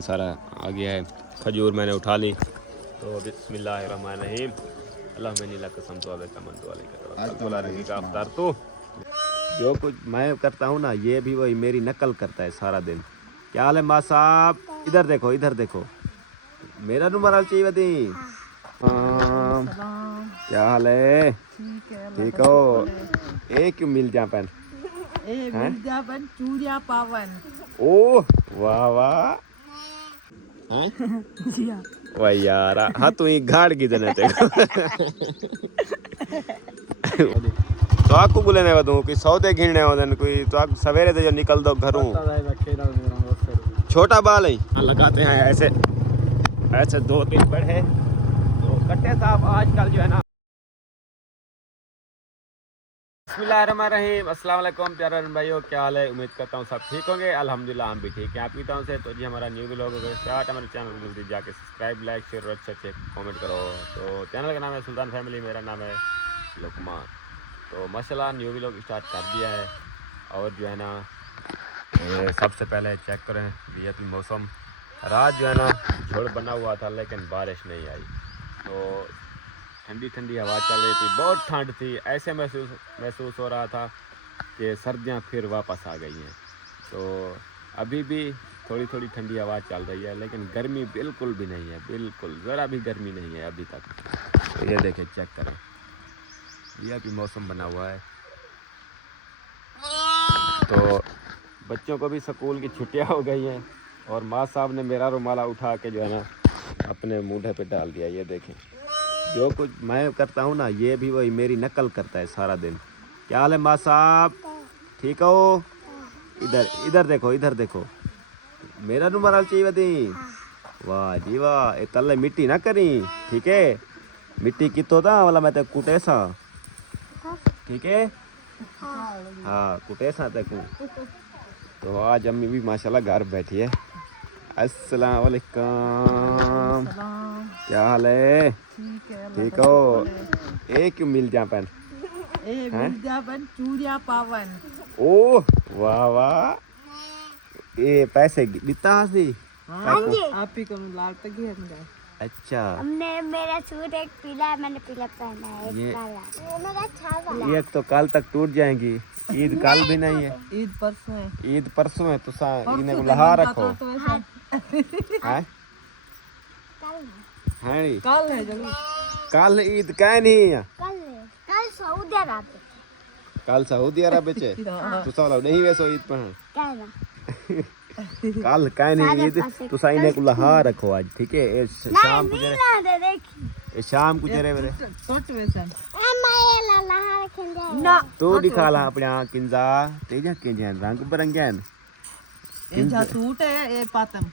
सारा आ गया है। खजूर मैंने उठा ली तो बिस्मिल्लाहिर्रहमानिर्रहीम अल्लाह में नीला कसम तो आगे कमन तो वाले का अफ्तार तो जो कुछ मैं करता हूँ ना ये भी वही मेरी नकल करता है सारा दिन। क्या हाल है माँ साहब? इधर देखो मेरा नंबर चाहिए बती। क्या हाल है? ठीक हो? एक मिल जा पेन चूड़िया पावन। ओह वाह वाह वाह यार हाँ तू घाड़ की देना तो आपको बोले नहीं बताऊँ कि सौदे घिरने हो कोई तो आप सवेरे से जो निकल दो घरों। छोटा बाल है लगाते हैं ऐसे ऐसे 2-3 बड़े तो कट्टे साहब आजकल जो है ना। बिस्मिल्लाहिर्रहमानिर्रहीम अस्सलाम वालेकुम प्यारे भाइयों, क्या हाल है? उम्मीद करता हूँ सब ठीक होंगे। अल्हम्दुलिल्लाह हम भी ठीक हैं आपकी तरफ से। तो जी हमारा न्यू व्लॉग स्टार्ट। हमारे चैनल को जल्दी जाके सब्सक्राइब लाइक शेयर और अच्छे कमेंट करो। तो चैनल का नाम है सुल्तान फैमिली, मेरा नाम है लुकमान। तो माशाल्लाह न्यू व्लॉग स्टार्ट कर दिया है। और जो है ना सबसे पहले चेक करें रियत मौसम। रात जो है ना झोड़ बना हुआ था लेकिन बारिश नहीं आई तो ठंडी ठंडी हवा चल रही थी, बहुत ठंड थी। ऐसे महसूस हो रहा था कि सर्दियां फिर वापस आ गई हैं। तो अभी भी थोड़ी थोड़ी ठंडी हवा चल रही है लेकिन गर्मी बिल्कुल भी नहीं है, बिल्कुल ज़रा भी गर्मी नहीं है अभी तक। तो ये देखें चेक करें, ये अभी मौसम बना हुआ है। तो बच्चों को भी स्कूल की छुट्टियां हो गई हैं और माँ साहब ने मेरा रुमाला उठा के जो है ना अपने मूढ़े पे डाल दिया। ये देखें जो कुछ मैं करता हूँ ना ये भी वही मेरी नकल करता है सारा दिन। क्या हाल है माँ साहब? ठीक हो? इधर देखो मेरा नंबर चाहिए बती। वाह जी वाह, ये तल्ले मिट्टी ना करी ठीक है। मिट्टी कितो था वाला मैं ते कुटे सा ठीक है। हाँ कुटे सा तक। तो आज अम्मी भी माशाल्लाह घर बैठी है। अस्सलाम वालेकुम, क्या हाल है? ठीक हो? एक मिल जा पेन चूड़िया पावन। ओह वाह वाह, ये पैसे दिता सी आप ही को लाल तक ही है। अच्छा हमने मेरा सूट एक पीला है, मैंने पीला पहना है, एक काला। मेरा अच्छा वाला। ये तो कल तक टूट जाएंगी। ईद कल भी नहीं है, ईद परसों है। ईद परसों है तो इन्हें को लहा रखो है कल है जरूर। कल ईद कह नहीं है, कल सऊदी अरब। कल सऊदी अरब चे तू साला नहीं वैसो ईद पर कल कह नहीं ईद तू इन्हें को लहा रखो आज ठीक है। ये शाम को जरे ये शाम को जरे मेरे तू दिखा ला अपने किंजा तेजा किंजा रंग बिरंगे इंजा सूट है ये पातम।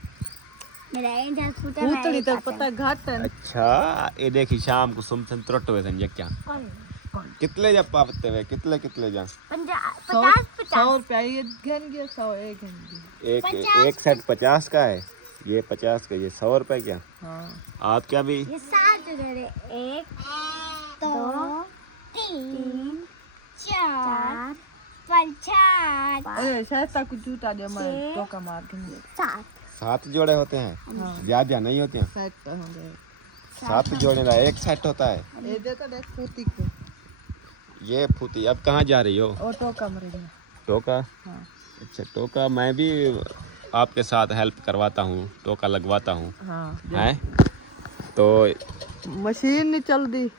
मेरा इंजा सूट है, उतरी तक पता घाट है। अच्छा ये देखी शाम को सुमसन त्रुट हुए सन क्या कितले जा पावते वे कितले जा 100 रुपया ये घन गया 100 एक घन एक सेट 50 का है, ये 50 का, ये 100 रुपए क्या। हाँ आप क्या भी ये 7 जोड़े 1 2 3 4 5 अरे शायद तक जूता दे मैं तो का मार के 7 जोड़े होते हैं, ज्यादा नहीं होते हैं। सेट तो होंगे 7 जोड़े का एक सेट होता है। ये देखो देख फूटी को ये फूटी अब कहाँ जा रही हो? ऑटो कमरे में टोका। हाँ अच्छा टोका मैं भी आपके साथ हेल्प करवाता हूँ, टोका लगवाता हूँ। हाँ हैं तो मशीन नहीं चल दी,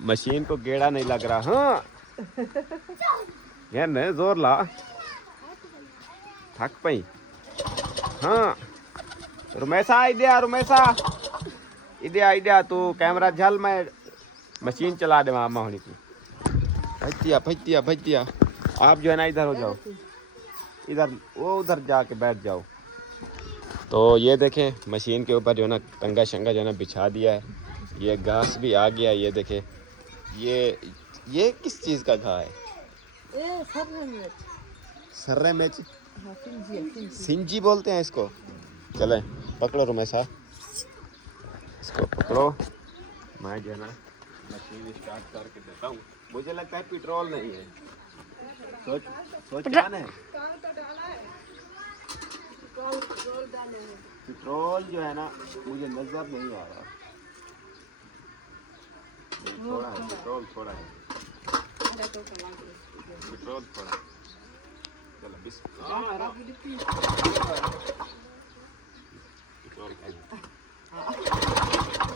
मशीन को गेड़ा नहीं लग रहा। हाँ यार नहीं जोर ला थक पई। हाँ रुमेशा आइडिया तू कैमरा झल मैं मशीन चला दे मामा होनी की। भैया आप जो है ना इधर हो जाओ, इधर वो उधर जाके बैठ जाओ। तो ये देखें मशीन के ऊपर जो है ना टंगा शंगा जो है ना बिछा दिया है। ये घास भी आ गया, ये देखें ये किस चीज़ का घा है? सर्रे मिर्च सिंजी बोलते हैं इसको। चले पकड़ो रुमेशा, इसको पकड़ो। मैं जो है ना मशीन स्टार्ट करके देता हूँ। मुझे लगता है पेट्रोल नहीं है, सोच क्या है। पेट्रोल जो है ना मुझे नजर नहीं आ रहा। थोड़ा है, पेट्रोल थोड़ा है, पेट्रोल थोड़ा। चलो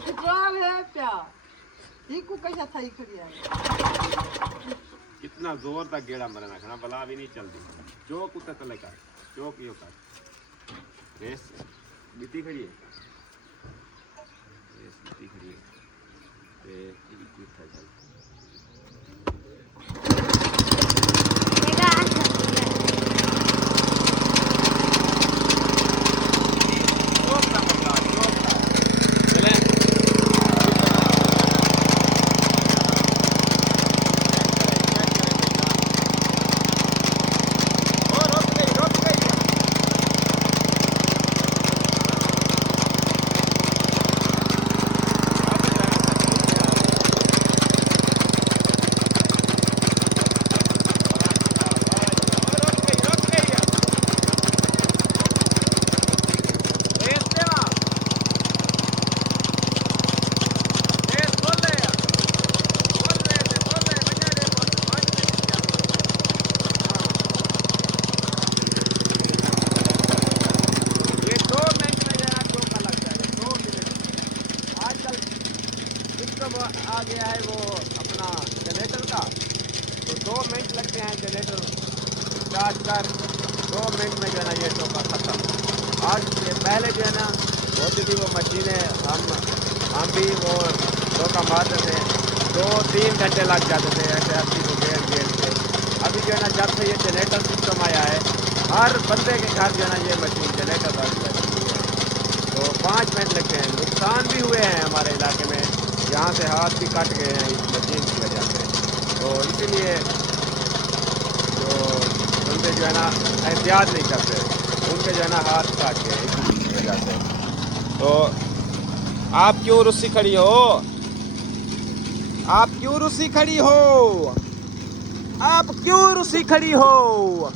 पेट्रोल है क्या? को कैसा था खड़िया? कितना जोर तक गेड़ा मरना खाना बला भी नहीं चलती। जो कुत्ता तले का चौक यो का रेस बीती खड़ी है, रेस बीती खड़ी है ते इकी था चल आ गया है वो अपना जनरेटर का, तो 2 मिनट लगते हैं जनरेटर चार्ज कर, 2 मिनट में जो है ना ये टोका खत्म। आज से पहले जो है ना होती थी वो मशीनें, हम भी वो टोका मारते थे, 2-3 घंटे लग जाते थे ऐसे अस्सी को गेंद के। अभी जो है ना जब से ये जनरेटर सिस्टम आया है, हर बंदे के घर जो है ना ये मशीन जनरेटर लगी है, तो 5 मिनट लगते हैं। नुकसान भी हुए हैं हमारे इलाके में, यहाँ से हाथ भी कट गए हैं इस मशीन की वजह से। तो इसीलिए जो बंदे जो है ना एहतियात नहीं करते, उनके जो है ना हाथ काट गए इसी वजह से। तो आप क्यों रुस्सी खड़ी हो? आप क्यों रुस्सी खड़ी हो? आप क्यों रुस्सी खड़ी हो?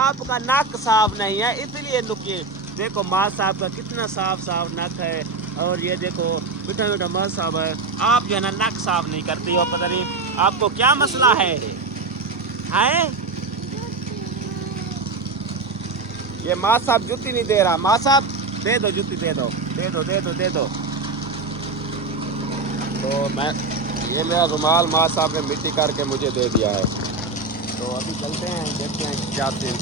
आपका नाक साफ नहीं है इसलिए नुकी। देखो माँ साहब का कितना साफ नक है, और ये देखो मीठा मीठा माँ साहब है। आप जो है ना नक साफ नहीं करती हो, पता नहीं आपको क्या मसला है? ये माँ साहब जूती नहीं दे रहा। माँ साहब दे दो जूती, दे दो दे दो दे दो दे दो। तो मैं ये मेरा रुमाल माँ साहब ने मिट्टी करके मुझे दे दिया है। तो अभी चलते हैं, देखते हैं क्या सीन।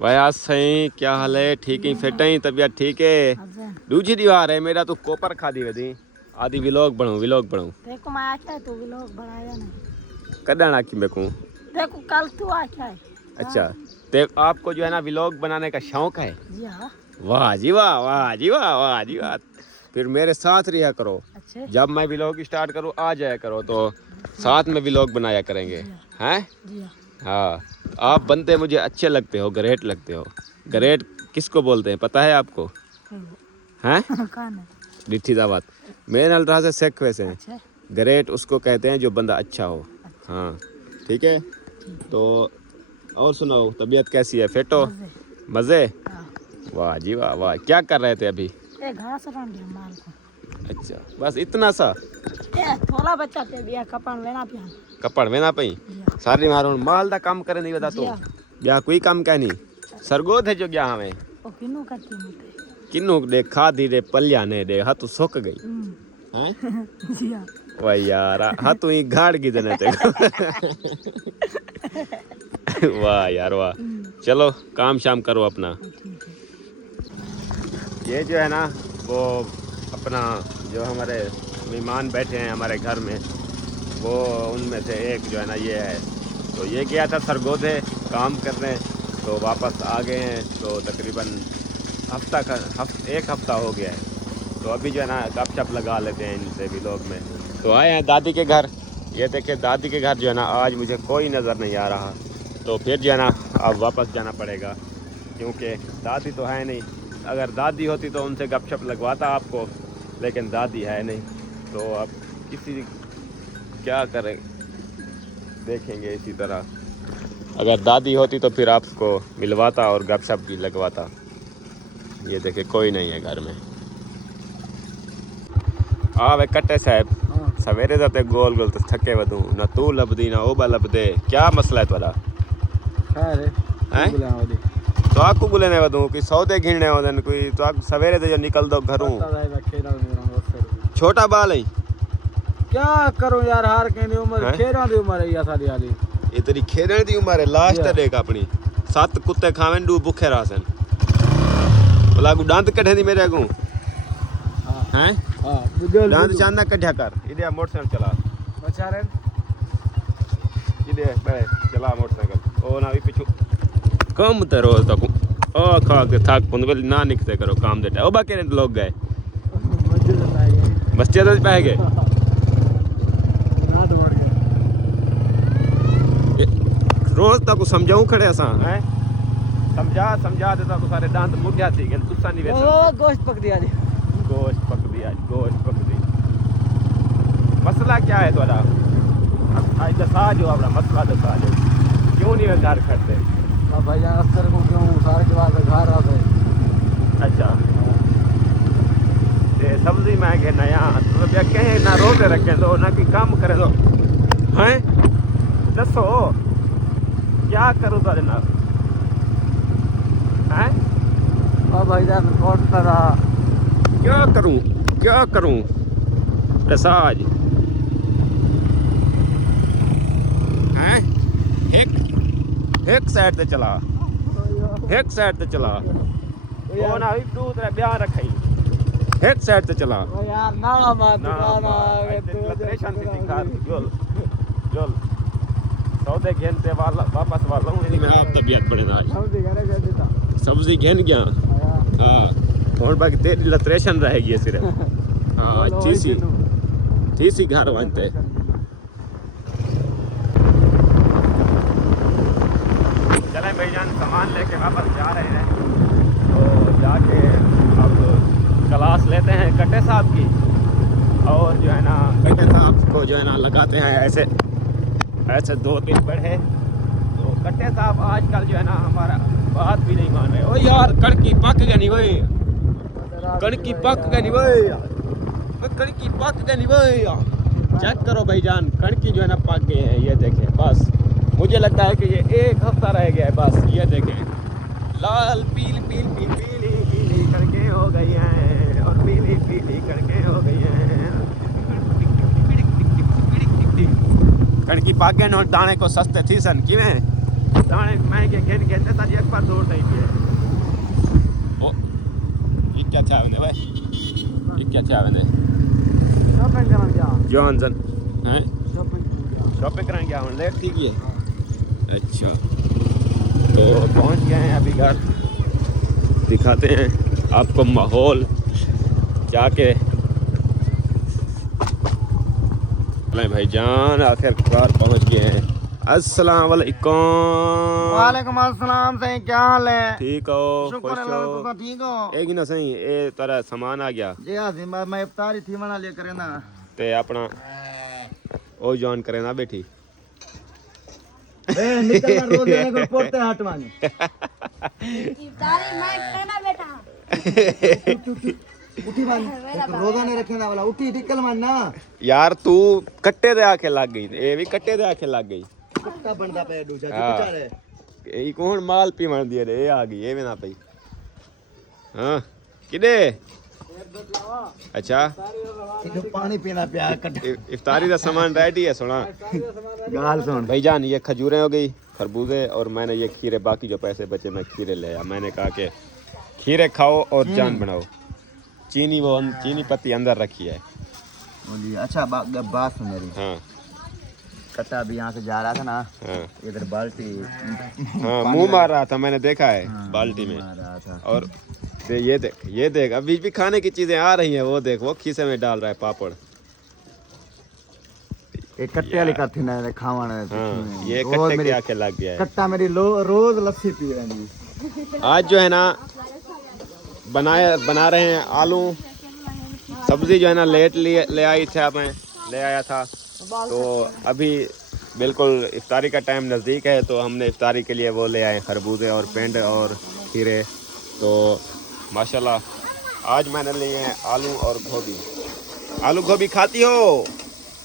भाई आज सही क्या हाल है? ठीक ही फिट ही, तबीयत ठीक है? दूसरी दीवार है मेरा तो कोपर खा दी वधी आदि व्लॉग बनूं देखो मैं आख्या तो व्लॉग बनाया नहीं कदाना की मैं कहूं। देखो कल तू आख्या है। अच्छा तो आपको जो है ना व्लॉग बनाने का शौक है? जी हाँ। वाह जी वाह, वाह जी वाह, वाह जी वाह। फिर मेरे साथ रिहा करो। अच्छा। जब मैं व्लॉग स्टार्ट करूँ आ जाया करो, तो साथ में व्लॉग बनाया करेंगे हैं। हाँ आप बनते मुझे अच्छे लगते हो, ग्रेट लगते हो। ग्रेट किसको बोलते हैं पता है आपको? हैं डिठी दावत मेरे नाल रहा से सेक वैसे हैं। अच्छा। ग्रेट उसको कहते हैं जो बंदा अच्छा हो। हाँ ठीक है। तो और सुनाओ, तबीयत कैसी है? फिट हो? मजे? वाह जी वाह, वाह। क्या कर रहे थे अभी? घास माल को। अच्छा बस इतना सा? थोड़ा बच्चा पे बिया कपड़ लेना पिया। कपड़ में ना पई सारी मारो माल दा काम करे नहीं बता तो ब्याह कोई काम का नहीं। सरगोद है जो गया हमें ओ किन्नू करती मुते किन्नू दे खादी दे पलिया ने दे हाथ सुक गई हैं। जी हां वाह यार हाथ ही गाड़ की देने ते। वाह यार वाह। चलो काम शाम करो अपना। ये जो है ना वो अपना जो हमारे मेहमान बैठे हैं हमारे घर में, वो उनमें से एक जो है ना ये है। तो ये गया था सरगोधे काम करने, तो वापस आ गए हैं। तो तकरीबन एक हफ्ता हो गया है। तो अभी जो है ना गपशप लगा लेते हैं इनसे भी लोग में। तो आए हैं दादी के घर। ये देखिए दादी के घर जो है ना आज मुझे कोई नज़र नहीं आ रहा। तो फिर जो है ना अब वापस जाना पड़ेगा, क्योंकि दादी तो है नहीं। अगर दादी होती तो उनसे गपशप लगवाता आपको, लेकिन दादी है नहीं। तो अब किसी क्या करें, देखेंगे इसी तरह। अगर दादी होती तो फिर आपको मिलवाता और गपशप भी लगवाता। ये देखे कोई नहीं है घर में। आ वे कट्टे साहब सवेरे दा ते गोल गोल ते थके वदू ना तू लभदी ना ओ बा लभदे, क्या मसला है तुम्हारा? हैं तो आपको बुलाने वदू कि सौदे घिरने होदन कोई तो आप सवेरे ते जो निकल दो घरों छोटा बाल है क्या करूं यार, हार कहनी उम्र खेरां दी उम्र है या सारी हाली ये तेरी खेलने दी उम्र है। लास्ट देख अपनी 7 कुत्ते खावें डू भूखे रासन भला को दांत कढ़े दी मेरे को हैं दांत चांदा कढ़ा कर इधर मोटरसाइकिल चला बचा रे इधर बड़े चला मोटरसाइकिल ओ ना भी पिछु कम ते रोज तक ओ खा के थक पुंद वेल ना निकते करो काम दे ओ बाकी लोग गए मस्जिद में पै गए रोज तक समझाऊं खड़े असा हैं समझा देता को सारे दांत मुठ्या थी कि तुसा नहीं वेसा ओ गोश्त पक दिया जी, गोश्त पक दी। मसला क्या है तुम्हारा? अब आज दसा जो अपना मसला दसा जो क्यों नहीं घर करते? अब भाई जान अफसर को क्यों सारे के बाद घर आ गए। अच्छा ते सब्जी महंगे नया तो क्या कहे ना रोके रखे दो ना कि काम करे दो हैं दसो क्या करूँ तारे नाल हैं? अब भाई जान कौन करा क्या करूँ प्रसाद हैं? एक साइड ते चला ओ ना भी तू तेरा ब्याह रखाई एक साइड ते चला ओ यार ना मत गाना परेशान थी दिखा जोल सौदे घेनते वाला वापस वाला हूँ मैं आप तबीयत पड़े ना सब्जी घेन गया हाँ और बाकी तेरी लतरेशन रहेगी सिर्फ हाँ अच्छी सी घर बनते चलें भाईजान सामान लेके वापस जा रहे हैं तो जाके अब क्लास लेते हैं कट्टे साहब की और जो है ना कट्टे साहब को जो है ना लगाते हैं ऐसे 2-3 पढ़े तो कट्टे साहब आजकल जो है ना हमारा बात भी नहीं मान रहे। ओ यार कड़की पक गई नहीं भाई, कड़की पक गई नहीं भाई, कड़की पक गई नहीं भाई। चेक करो भाईजान कड़की जो है ना पक गए हैं, ये देखें बस मुझे लगता है कि ये 1 हफ्ता रह गया है बस। ये देखें लाल पीली कड़के हो गई हैं और पीली कड़के हो गई हैं। कड़की पाके और दाने को सस्ते थी सन किवें दाने महंगे घेनते ताजी एक बार दौड़ नहीं है। ओ ये क्या था बने भाई, ये क्या था बने शॉपिंग करन गया जॉनसन हैं शॉपिंग करन गया हूं लेट थी की अच्छा तो पहुंच गए हैं अभी घर, दिखाते हैं आपको माहौल जाके। भाईजान आखिरकार पहुंच गए हैं। अस्सलाम वालेकुम। वालेकुम अस्सलाम सही क्या हाल है? ठीक हो? शुक्र अल्लाह का ठीक हो? एक ही ना सही ए तारा सामान आ गया जी हां जी मैं इफ्तारी थी मना ले करे ना ते अपना ओ जॉन करे ना बैठी ए निकलना रोज जाने को पोते हटवानी इफ्तारी मैं करना बेटा उठी मान रोजा नहीं रखने वाला उठी निकल मान ना यार तू कट्टे दे आके लग गई ए भी कट्टे दे आके लग गई कुत्ता बनदा पे दूजा बेचारे ए कौन माल पी मान दिए रे आ गई ए में ना पई हां किदे अच्छा इधर पानी पीना पिया कट्टे इफ्तारी का सामान रेडी है सुना गाल सुन भाईजान ये खजूरें हो गई खरबूजे और मैंने ये खीरे बाकी जो पैसे बचे मैं खीरे ले आया। मैंने कहा कि खीरे खाओ और जान बनाओ। चीनी पत्ती अंदर रखी है। बोलिए अच्छा बात सुन मेरी। हाँ कट्टा अभी यहाँ से जा रहा था ना हाँ इधर बाल्टी हाँ मुंह मार रहा था मैंने देखा है बाल्टी में मार रहा था। और ये देख अभी भी खाने की चीजें आ रही हैं वो देख वो खीसे में डाल रहा है पापड़। ये कट्टे वाली का थी ना खावन हाँ ये कट्टे के आके लग गया है। कट्टा मेरी रोज लस्सी पी रही है। आज जो है ना बना रहे हैं आलू सब्जी जो है ना लेट ले आया था तो अभी बिल्कुल इफ्तारी का टाइम नज़दीक है तो हमने इफ्तारी के लिए वो ले आए खरबूजे और पेंड और खीरे। तो माशाल्लाह। आज मैंने लिए हैं आलू और गोभी। आलू गोभी खाती हो?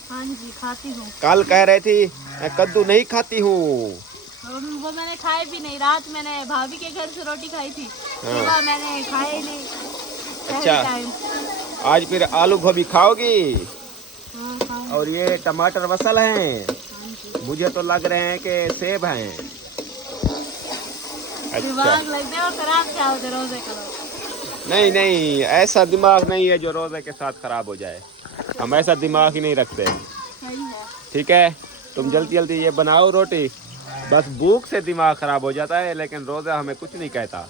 हाँ जी खाती हूँ। कल कह रही थी मैं कद्दू नहीं खाती हूँ। वो मैंने खाए भी नहीं। रात मैंने भाभी के घर से रोटी खाई थी, सुबह मैंने खाए ही नहीं। अच्छा, आज फिर आलू गोभी खाओगी? हाँ। और ये टमाटर बसल हैं, मुझे तो लग रहे हैं कि सेब हैं। अच्छा, दिमाग लग गया और खराब क्या होते रोजे करो। नहीं ऐसा दिमाग नहीं है जो रोजे के साथ खराब हो जाए। हम ऐसा दिमाग ही नहीं रखते। सही है। ठीक है, तुम जल्दी जल्दी ये बनाओ रोटी। बस भूख से दिमाग खराब हो जाता है, लेकिन रोजा हमें कुछ नहीं कहता।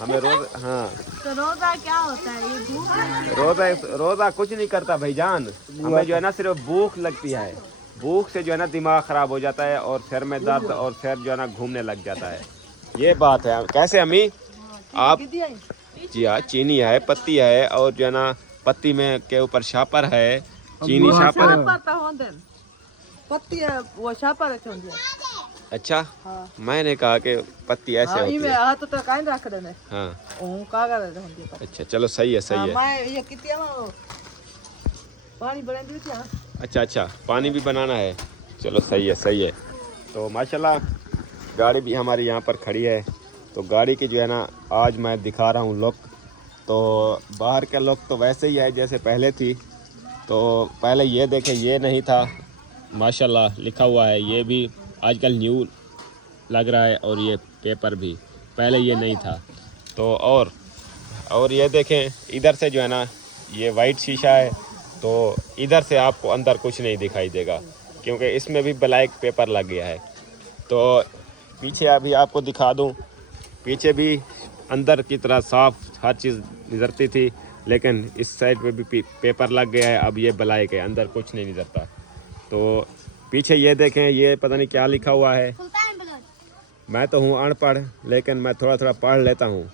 हमें रोजा, हाँ तो रोजा क्या होता है? ये भूख रोजा कुछ नहीं करता भाईजान। हमें जो है ना सिर्फ भूख लगती है। भूख से जो है ना दिमाग खराब हो जाता है और सिर में दर्द और सिर जो है ना घूमने लग जाता है। ये बात है। कैसे अम्मी आप? जी हाँ, चीनी है, पत्ती है, और जो है ना पत्ती में के ऊपर शापर है, चीनी शापर है। पत्ती है वो शापर है। अच्छा, मैंने कहा कि पत्ती ऐसे होती है। हाँ तो काइन रख देने। हाँ कागज। अच्छा, चलो सही है, सही है। मैं ये कितनी पानी बना दी थी। अच्छा, पानी भी बनाना है। चलो सही है, सही है। तो माशाल्लाह गाड़ी भी हमारी यहाँ पर खड़ी है। तो गाड़ी की जो है ना आज मैं दिखा रहा हूँ लुक। तो बाहर का लुक तो वैसे ही है जैसे पहले थी। तो पहले ये देखें, ये नहीं था, माशाल्लाह लिखा हुआ है, ये भी आजकल न्यू लग रहा है, और ये पेपर भी पहले ये नहीं था। तो और ये देखें, इधर से जो है ना ये वाइट शीशा है, तो इधर से आपको अंदर कुछ नहीं दिखाई देगा, क्योंकि इसमें भी ब्लैक पेपर लग गया है। तो पीछे अभी आपको दिखा दूं, पीछे भी अंदर की तरह साफ हर चीज़ नज़रती थी, लेकिन इस साइड पे भी पेपर लग गया है। अब ये ब्लैक है, अंदर कुछ नहीं नज़रता। तो पीछे ये देखें, ये पता नहीं क्या लिखा हुआ है। मैं तो हूँ अनपढ़, लेकिन मैं थोड़ा थोड़ा पढ़ लेता हूँ।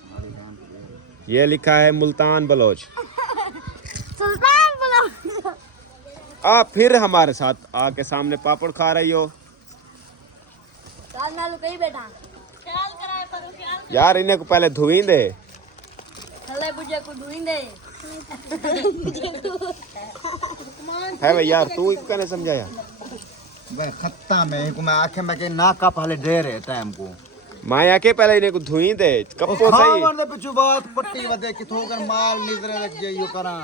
ये लिखा है मुल्तान बलोच। आप फिर हमारे साथ आके सामने पापड़ खा रही हो। यार इन्हें को पहले धुई दे। है भाई यार, तू इसको कहने समझाया मैं खत्ता में को मैं आंखें में के ना का पहले दे रहे टाइम को माया के पहले इन्हें को धुई दे कपो सही। वरदे पिछु बात पट्टी वदे कि थोकर माल निजरे लग जाइयो करा।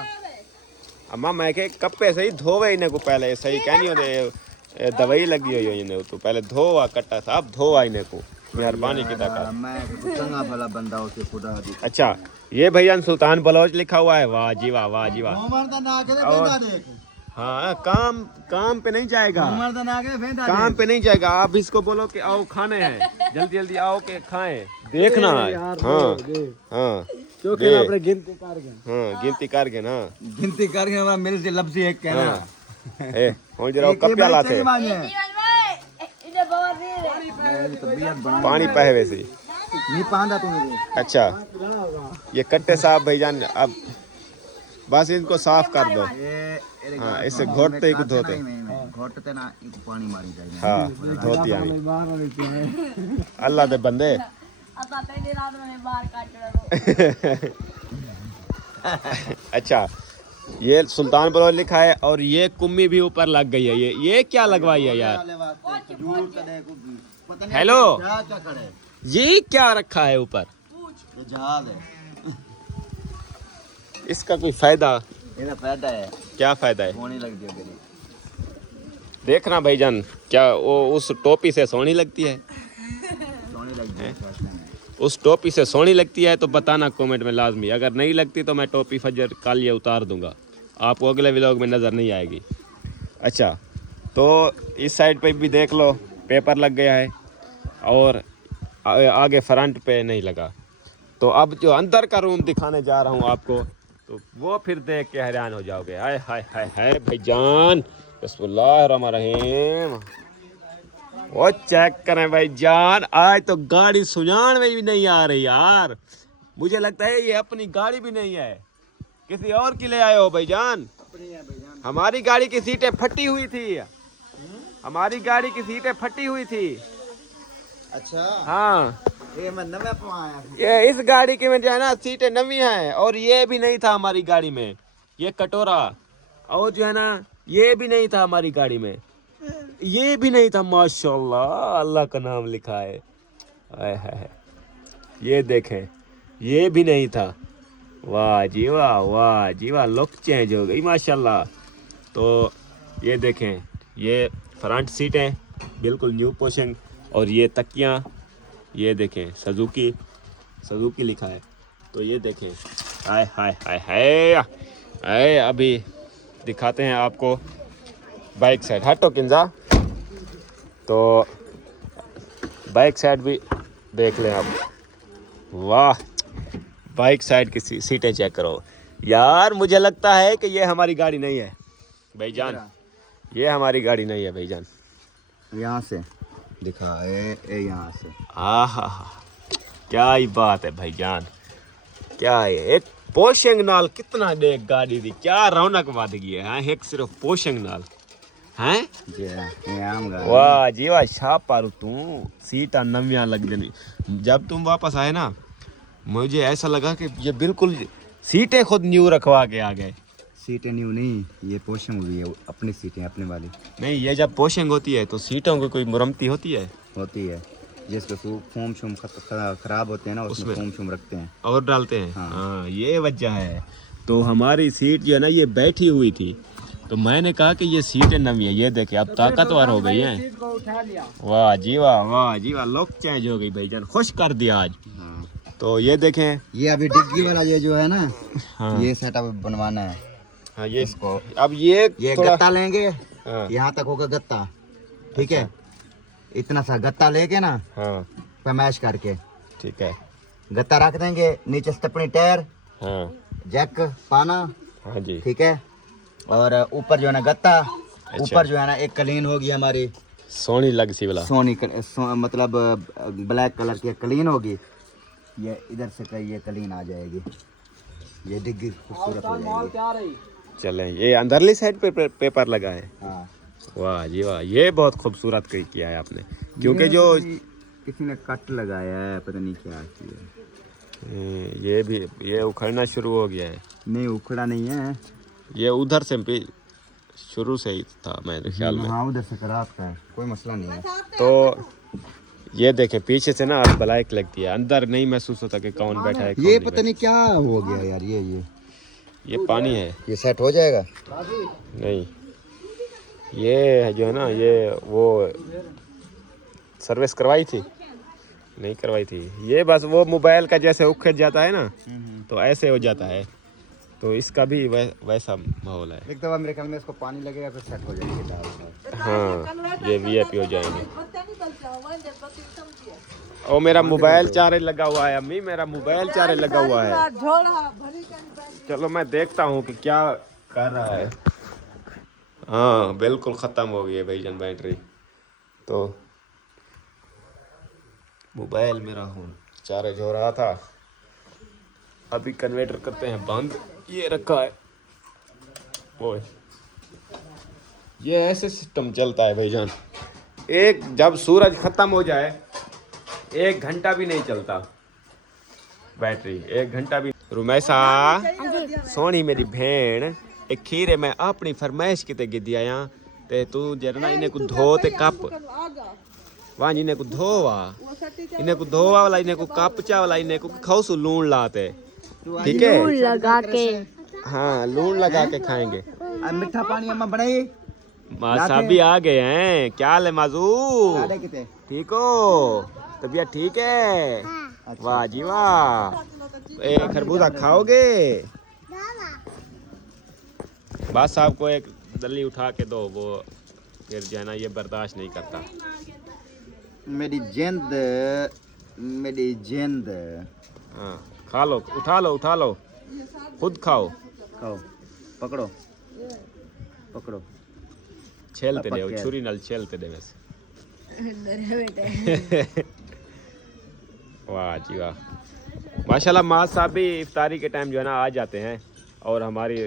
अम्मा मैं के कप्पे सही धोवे इन्हें को पहले सही कहनी होते दवाई लगी हुई इन्हें, तो पहले धोवा कट्टा साहब, धोवा इन्हें को मेहरबानी की ताकत। मैं चंगा भला बंदा उसे खुदा दी। अच्छा, ये भैया सुल्तान बलोच लिखा हुआ है। वाह जी वाह, वाह जी वाह। उमर दा ना के बेटा देख। हाँ, काम पे नहीं जाएगा, उमर दा ना के बेटा काम पे नहीं जाएगा। आप इसको बोलो कि आओ खाने हैं, जल्दी जल्दी आओ के खाएं। देखना है। हाँ चोखे अपने गिनती कर गए। हाँ, गिनती कर गए ना, गिनती कर गए। हमारा मिल से लफ्ज़ एक कहना ए हो जरा कब क्या लाते पानी पहे वैसे नहीं पांदा तुम्हें। अच्छा, ये कट्टे साहब भाईजान, अब बस इनको साफ कर दो। हाँ, इससे घोटते ही धोते, घोटते ना इनको पानी मारी जाए। हाँ धोती आई अल्लाह दे बंदे। अच्छा, ये सुल्तान बलोच लिखा है, और ये कुम्मी भी ऊपर लग गई है। ये क्या लगवाई है यार? हेलो, ये क्या रखा है ऊपर? जहाज है। इसका कोई फायदा? ਇਹਦਾ फायदा है। क्या फायदा है? सोनी लगती है मेरी। देखना भाईजान, क्या वो उस टोपी से सोनी लगती है? सोनी लगती है। उस टोपी से सोनी लगती है तो बताना कमेंट में लाजमी। अगर नहीं लगती तो मैं टोपी फजर कल ये उतार दूंगा, आपको अगले व्लॉग में नज़र नहीं आएगी। अच्छा, तो इस साइड पे भी देख लो, पेपर लग गया है, और आगे फ्रंट पे नहीं लगा। तो अब जो अंदर का रूम दिखाने जा रहा हूँ आपको, तो वो फिर देख के हैरान हो जाओगे। हाय हाय हाय हाय भाईजान, बिस्मिल्लाहिर्रहमानिर्रहीम। वो चेक करें भाईजान, आज तो गाड़ी सुजान में भी नहीं आ रही यार। मुझे लगता है ये अपनी गाड़ी भी नहीं है, किसी और की ले आए हो भाईजान। हमारी गाड़ी की सीटें फटी हुई थी, हमारी गाड़ी की सीटें फटी हुई थी। अच्छा, हाँ, ये मैं नवे पवाया ये इस गाड़ी की में जो है ना सीटें नवी हैं, और ये भी नहीं था हमारी गाड़ी में, ये कटोरा, और जो है ना ये भी नहीं था हमारी गाड़ी में, ये भी नहीं था। माशाल्लाह अल्लाह का नाम लिखा है। आय हाय, ये देखें, ये भी नहीं था। वाह जी वाह, वाह जी वाह, लुक चेंज हो गई माशाल्लाह। तो ये देखें, ये फ्रंट सीट है बिल्कुल न्यू पोशिंग, और ये तकियाँ, ये देखें सुजुकी लिखा है। तो ये देखें, हाय हाय हाय हाय हाय। अभी दिखाते हैं आपको बाइक साइड। हटो किंजा, तो बाइक साइड भी देख लें आप। वाह, बाइक साइड की सीटें चेक करो यार। मुझे लगता है कि ये हमारी गाड़ी नहीं है भाईजान, ये हमारी गाड़ी नहीं है भाईजान। यहाँ से दिखा यहाँ से। आहा, क्या ही बात है भाईजान, क्या है। एक पोशिंग नाल कितना देख गाड़ी दी, क्या रौनक वध गई है एक सिर्फ पोशिंग नाल हैं। वाह जी वाह, शाह पारू तू सीटा नवियां लग जनी। जब तुम वापस आए ना, मुझे ऐसा लगा कि ये बिल्कुल सीटें खुद न्यू रखवा के आ गए। सीटें न्यू नहीं, ये पोशिंग हुई है, अपनी सीटें अपने वाली। नहीं, ये जब पोशिंग होती है तो सीटों की कोई मुरम्मती होती है जिसको फोम शूम खराब होते हैं ना, उसमें फोम शूम रखते हैं और डालते हैं। हाँ। हाँ, ये वजह है। तो हमारी सीट जो है ना ये बैठी हुई थी, तो मैंने कहा कि ये सीटें नवी है। ये देखे अब ताकतवर हो गई हैं। वाह जी वाह, वाह जी वाह, लुक चेंज हो गई भाईजान, खुश कर दिया आज। हाँ। तो ये देखें, ये अभी डिग्गी वाला ये जो है ना, हाँ। ये सेटअप बनवाना है। हाँ, ये इसको अब ये थोड़ा गत्ता लेंगे, हाँ। यहाँ तक होगा गत्ता, ठीक है। इतना सा गत्ता लेके ना, हाँ पैमाइश करके ठीक है, गत्ता रख देंगे, नीचे स्टेपनी टायर, हाँ जैक पाना, हाँ जी, ठीक है। और ऊपर जो है ना गत्ता, ऊपर जो है ना एक कलीन होगी हमारी, सोनी लग सी वाला, मतलब ब्लैक कलर की कलीन होगी। ये इधर से ये कलीन आ जाएगी, ये डिग्गी खूबसूरत हो जाएगी। चलें, ये अंदरली साइड पे पेपर लगा है। हाँ। वाह जी वाह, ये बहुत खूबसूरत किया है आपने, क्योंकि जो किसी ने कट लगाया है, पता नहीं क्या किया। ये भी ये उखड़ना शुरू हो गया है। नहीं, उखड़ा नहीं है, ये उधर से भी शुरू से ही था मेरे ख्याल में। हाँ, उधर से खराब है, कोई मसला नहीं है। तो ये देखें, पीछे से ना ब्लैक लगती है, अंदर नहीं महसूस होता कि कौन बैठा है, ये पता नहीं क्या हो गया यार। ये पानी है। ये सेट हो जाएगा। नहीं, ये जो है ना, ये वो सर्विस करवाई थी, नहीं करवाई थी। ये बस वो मोबाइल का जैसे उखड़ जाता है ना, तो ऐसे हो जाता है। तो इसका भी वैसा माहौल है। एक दफा मेरे ख्याल में इसको पानी लगेगा फिर सेट हो जाएगी। हाँ, ये वीआईपी हो जाएंगे। और मेरा मोबाइल चार्ज लगा हुआ है अम्मी, मेरा मोबाइल चार्ज लगा हुआ है। चलो मैं देखता हूँ कि क्या कर रहा है। हाँ, बिल्कुल ख़त्म हो गई है भाईजान बैटरी। तो मोबाइल मेरा चार्ज हो रहा था, अभी कन्वर्टर करते हैं बंद। ये रखा है, ओए ये ऐसे सिस्टम चलता है भाईजान। एक जब सूरज ख़त्म हो जाए, 1 घंटा भी नहीं चलता बैटरी, 1 घंटा भी। रुमैसा सोनी मेरी भेण, एक खीरे मैं अपनी फरमाइश किते गिद्दी आया, ते तू जरना इन्हें को धो ते कप वां, इन्हें को धोवा, इन्हें को धोवा वाला, इन्हें को कप चा वाला, इन्हें को खाओ लून लाते, ठीक है, लून लगा के। हाँ, लून लगा के खाएंगे। मीठा पानी अम्मा बनाई। मासा भी आ गए हैं। क्या ले माजू, ठीक हो, तबीयत ठीक है? वाह जी वाह। खरबूजा खाओगे? बस आपको एक दली उठा के दो, वो फिर जो है ना ये बर्दाश्त नहीं करता। मेरी जिंद। हाँ, खा लो, उठा लो, उठा लो, खुद खाओ, खाओ, पकड़ो पकड़ो, छेलते दे, छुरी नाल छेलते दे वैसे। वाह जी वाह, माशाल्लाह। माँ साहब भी इफ्तारी के टाइम जो है ना आ जाते हैं, और हमारी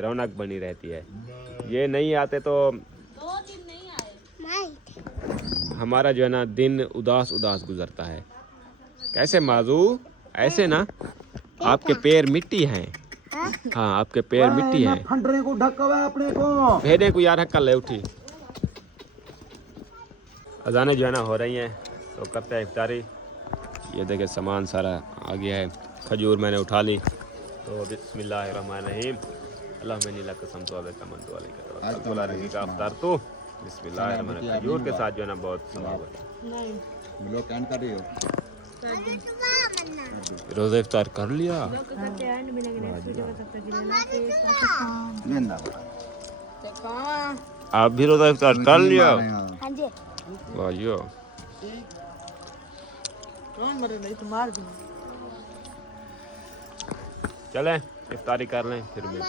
रौनक बनी रहती है। ये नहीं आते तो 2 दिन नहीं आए। हमारा जो है ना दिन उदास उदास गुजरता है। कैसे माजू? ऐसे ना, आपके पैर मिट्टी हैं। हाँ आपके पैर मिट्टी हैं। फंडरे को ढका हुआ है अपने को। भेड़े को यार हक्का ले उठी। अजाने जो है ना हो रही हैं, तो करते हैं इफ्तारी। ये देखे सामान सारा आ गया है। खजूर मैंने उठा ली। तो बिस्मिल्लाहिर्रहमानिर्रहीम। अल्लाह में नीला कसम तो अबे कमन तो वाले का बोला रही का अफ्तार तो बिस्मिल्लाहिर्रहमानिर्रहीम। खजूर के साथ जो है ना बहुत सवाब है। लोग कैन कर रही हो। रोज़ा इफ्तार कर लिया। आप भी रोज़ा इफ्तार कर लिया? हाँ जी। वाह। चलें इफ्तारी कर लें फिर मैं